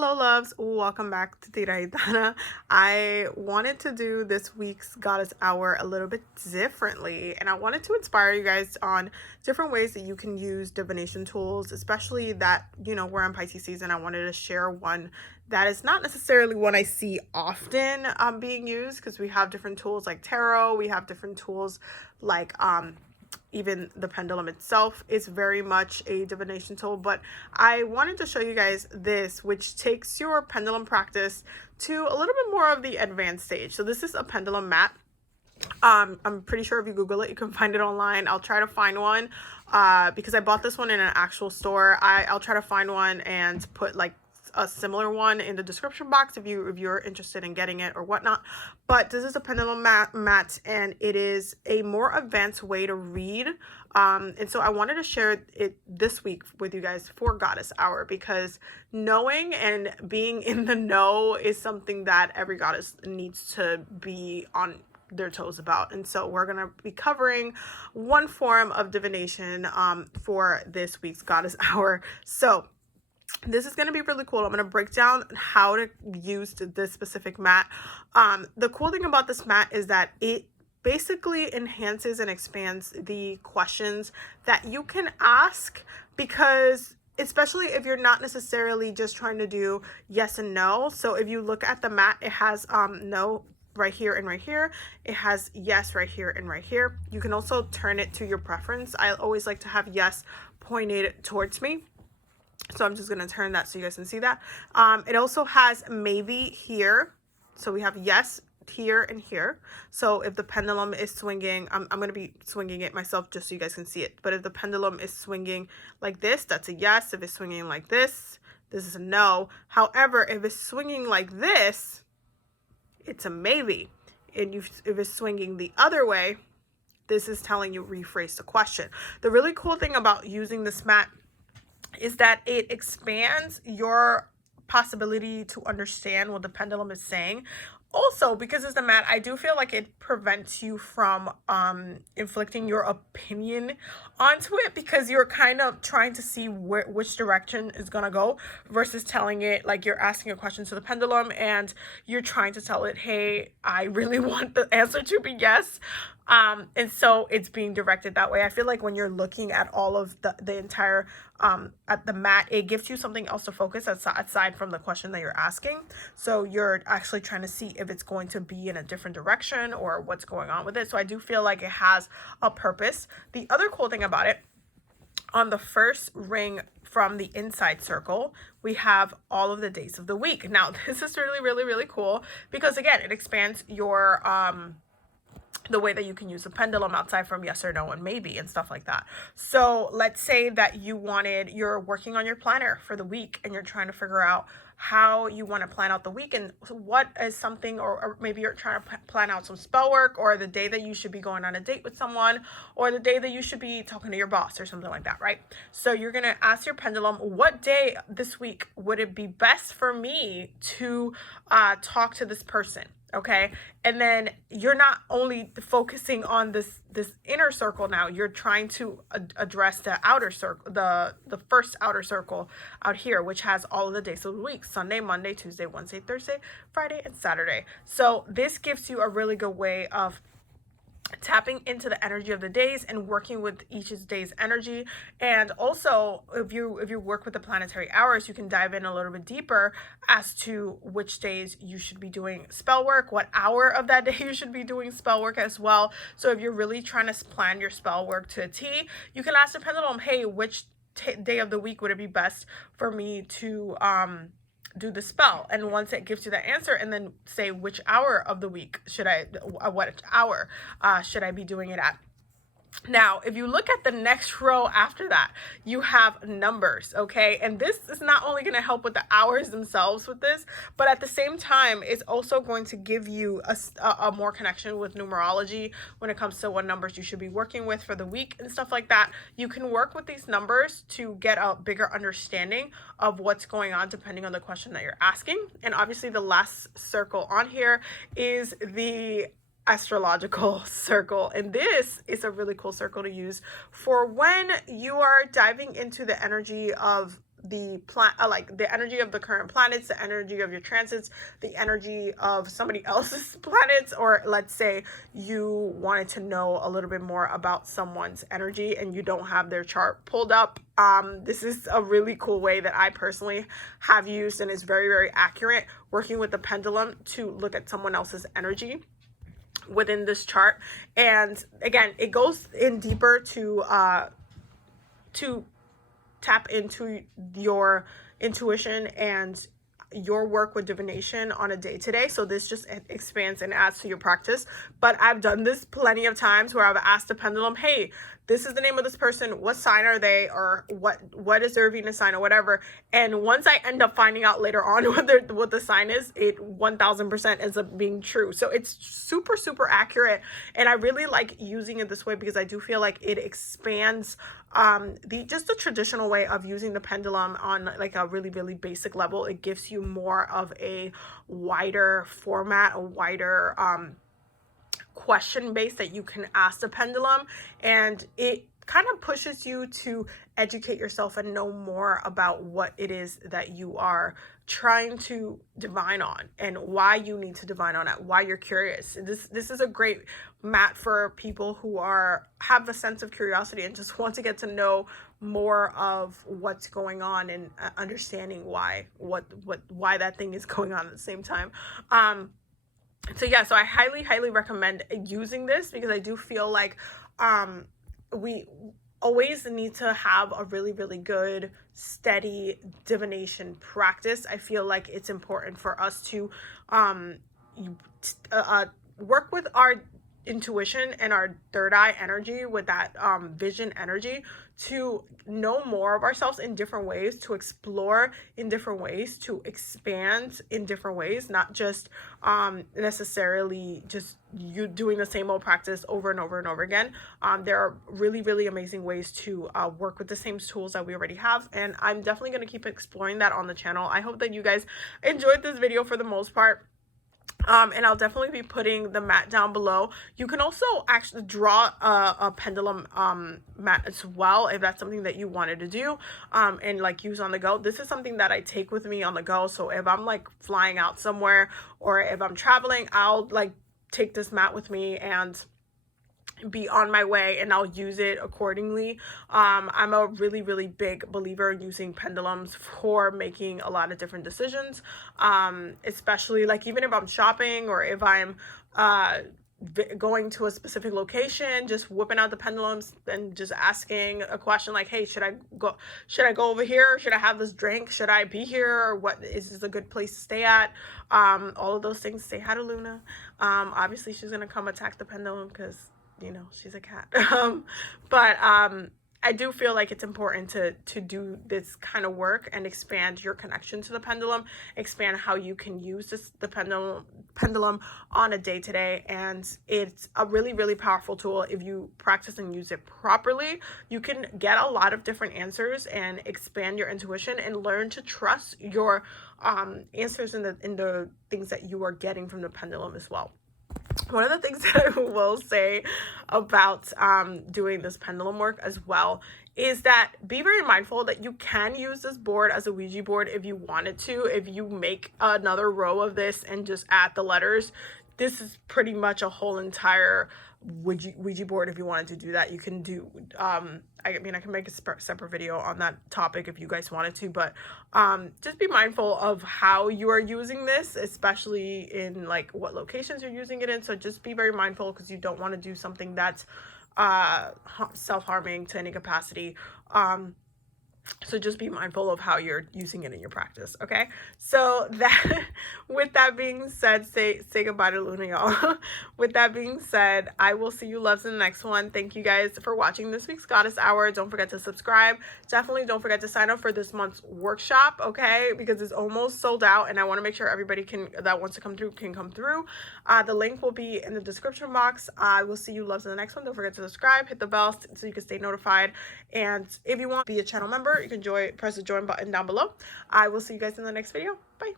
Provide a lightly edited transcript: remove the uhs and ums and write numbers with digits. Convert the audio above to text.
Hello loves, welcome back to TigeraGitana. I wanted to do this week's Goddess Hour a little bit differently, and I wanted to inspire you guys on different ways that you can use divination tools, especially that, we're in Pisces season. I wanted to share one that is not necessarily one I see often being used, because we have different tools like tarot, we have different tools like even the pendulum itself is very much a divination tool, but I wanted to show you guys this, which takes your pendulum practice to a little bit more of the advanced stage. So this is a pendulum map. I'm pretty sure if you Google it, you can find it online. I'll try to find one because I bought this one in an actual store. I'll try to find one and put like a similar one in the description box if you're interested in getting it or whatnot. But this is a pendulum mat, and it is a more advanced way to read. And so I wanted to share it this week with you guys for Goddess Hour, because knowing and being in the know is something that every goddess needs to be on their toes about. And so we're going to be covering one form of divination for this week's Goddess Hour. So this is going to be really cool. I'm going to break down how to use this specific mat. The cool thing about this mat is that it basically enhances and expands the questions that you can ask, because especially if you're not necessarily just trying to do yes and no. So if you look at the mat, it has no right here and right here. It has yes right here and right here. You can also turn it to your preference. I always like to have yes pointed towards me. So I'm just going to turn that so you guys can see that. It also has maybe here. So we have yes here and here. So if the pendulum is swinging, I'm going to be swinging it myself just so you guys can see it. But if the pendulum is swinging like this, that's a yes. If it's swinging like this is a no. However, if it's swinging like this, it's a maybe. And if it's swinging the other way, this is telling you rephrase the question. The really cool thing about using this mat is that it expands your possibility to understand what the pendulum is saying. Also, because it's the mat, I do feel like it prevents you from inflicting your opinion onto it, because you're kind of trying to see which direction is gonna go, versus telling it like you're asking a question to the pendulum and you're trying to tell it, hey, I really want the answer to be yes. And so it's being directed that way. I feel like when you're looking at all of the entire at the mat, it gives you something else to focus aside from the question that you're asking. So you're actually trying to see if it's going to be in a different direction or what's going on with it. So I do feel like it has a purpose. The other cool thing about it, on the first ring from the inside circle, we have all of the days of the week. Now, this is really, really, really cool, because again, it expands your the way that you can use a pendulum outside from yes or no and maybe and stuff like that. So let's say that you're working on your planner for the week and you're trying to figure out how you want to plan out the week, and what is something, or maybe you're trying to plan out some spell work, or the day that you should be going on a date with someone, or the day that you should be talking to your boss or something like that, right? So you're going to ask your pendulum, what day this week would it be best for me to talk to this person? Okay, and then you're not only focusing on this inner circle. Now you're trying to address the outer circle, the first outer circle out here, which has all of the days of the week: Sunday, Monday, Tuesday, Wednesday, Thursday, Friday, and Saturday. So this gives you a really good way of tapping into the energy of the days and working with each day's energy. And also, if you work with the planetary hours, you can dive in a little bit deeper as to which days you should be doing spell work, what hour of that day you should be doing spell work as well. So if you're really trying to plan your spell work to a T, you can ask the pendulum, hey, which day of the week would it be best for me to do the spell? And once it gives you the answer, and then say which hour of the week what hour should I be doing it at. Now, if you look at the next row after that, you have numbers, okay? And this is not only going to help with the hours themselves with this, but at the same time, it's also going to give you a more connection with numerology when it comes to what numbers you should be working with for the week and stuff like that. You can work with these numbers to get a bigger understanding of what's going on depending on the question that you're asking. And obviously, the last circle on here is the Astrological Circle, and this is a really cool circle to use for when you are diving into the energy of the like the energy of the current planets, the energy of your transits, the energy of somebody else's planets, or let's say you wanted to know a little bit more about someone's energy and you don't have their chart pulled up. This is a really cool way that I personally have used, and is very, very accurate, working with the pendulum to look at someone else's energy within this chart. And again, it goes in deeper to tap into your intuition and your work with divination on a day-to-day. So this just expands and adds to your practice. But I've done this plenty of times where I've asked the pendulum, hey, this is the name of this person, what sign are they, or what is their Venus sign, or whatever. And once I end up finding out later on what the sign is, it 1000% ends up being true. So it's super, super accurate, and I really like using it this way because I do feel like it expands the traditional way of using the pendulum on like a really, really basic level. It gives you more of a wider format, a wider question base that you can ask the pendulum, and it kind of pushes you to educate yourself and know more about what it is that you are trying to divine on, and why you need to divine on it, why you're curious. This is a great mat for people who have a sense of curiosity and just want to get to know more of what's going on, and understanding why that thing is going on at the same time. So yeah, so I highly recommend using this, because I do feel like we always need to have a really, really good, steady divination practice. I feel like it's important for us to work with our intuition and our third eye energy, with that vision energy, to know more of ourselves in different ways, to explore in different ways, to expand in different ways, not just necessarily just you doing the same old practice over and over and over again. There are really, really amazing ways to work with the same tools that we already have, and I'm definitely going to keep exploring that on the channel. I hope that you guys enjoyed this video for the most part. And I'll definitely be putting the mat down below. You can also actually draw a pendulum mat as well, if that's something that you wanted to do, and like use on the go. This is something that I take with me on the go. So if I'm like flying out somewhere, or if I'm traveling, I'll like take this mat with me and be on my way, and I'll use it accordingly. I'm a really, really big believer in using pendulums for making a lot of different decisions, especially like even if I'm shopping, or if I'm going to a specific location, just whipping out the pendulums and just asking a question like, hey, should I go over here, should I have this drink, should I be here, or what is this a good place to stay at? All of those things. Say hi to Luna. Obviously she's gonna come attack the pendulum because, you know, she's a cat. But I do feel like it's important to do this kind of work and expand your connection to the pendulum, expand how you can use the pendulum on a day-to-day. And it's a really, really powerful tool. If you practice and use it properly, you can get a lot of different answers and expand your intuition and learn to trust your answers in the things that you are getting from the pendulum as well. One of the things that I will say about doing this pendulum work as well is that be very mindful that you can use this board as a Ouija board if you wanted to. If you make another row of this and just add the letters, this is pretty much a whole entire Ouija board. If you wanted to do that, you can do. I mean, I can make a separate video on that topic if you guys wanted to, but just be mindful of how you are using this, especially in like what locations you're using it in. So just be very mindful, because you don't want to do something that's self-harming to any capacity. So just be mindful of how you're using it in your practice, okay? So that, with that being said, say goodbye to Luna, y'all. With that being said, I will see you loves in the next one. Thank you guys for watching this week's Goddess Hour. Don't forget to subscribe. Definitely don't forget to sign up for this month's workshop, okay? Because it's almost sold out, and I want to make sure everybody that wants to come through can come through. The link will be in the description box. I will see you loves in the next one. Don't forget to subscribe, hit the bell so you can stay notified. And if you want to be a channel member, you can press the join button down below. I will see you guys in the next video. Bye.